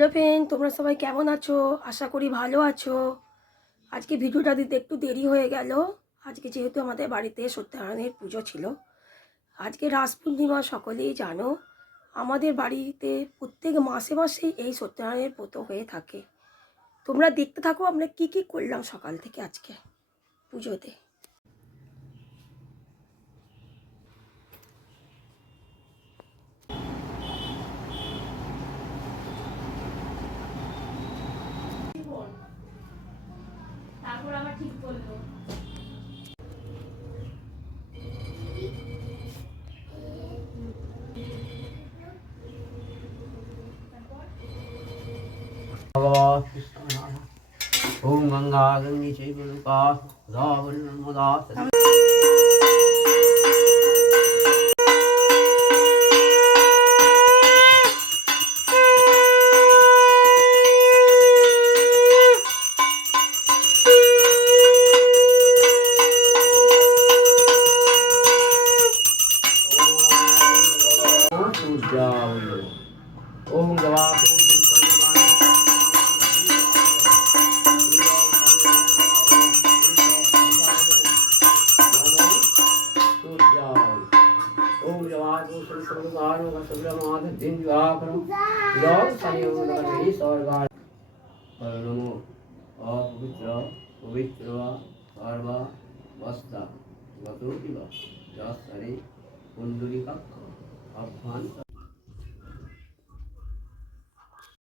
Hello friend, তোমরা সবাই কেমন আছো? আশা করি ভালো আছো। আজকে ভিডিওটা দিতে একটু দেরি হয়ে গেল। আজকে যেহেতু আমাদের বাড়িতে সত্যনারায়ণের পুজো ছিল। আজকে রাস পূর্ণিমা, সকলেই জানো। আমাদের বাড়িতে প্রত্যেক মাসে মাসেই এই সত্যনারায়ণের ব্রত হয়ে থাকে। তোমরা দেখতে থাকো আমরা কি কি করলাম সকাল থেকে আজকে পুজোতে। তারপর আবার ঠিক করলো। ओम गंगा गंगी चैवनुका नर्मदा ओम गवा पवित्र पवित्र सर्व वस्ता गतोटिव जसरे कुंडलिका अभ्यंतर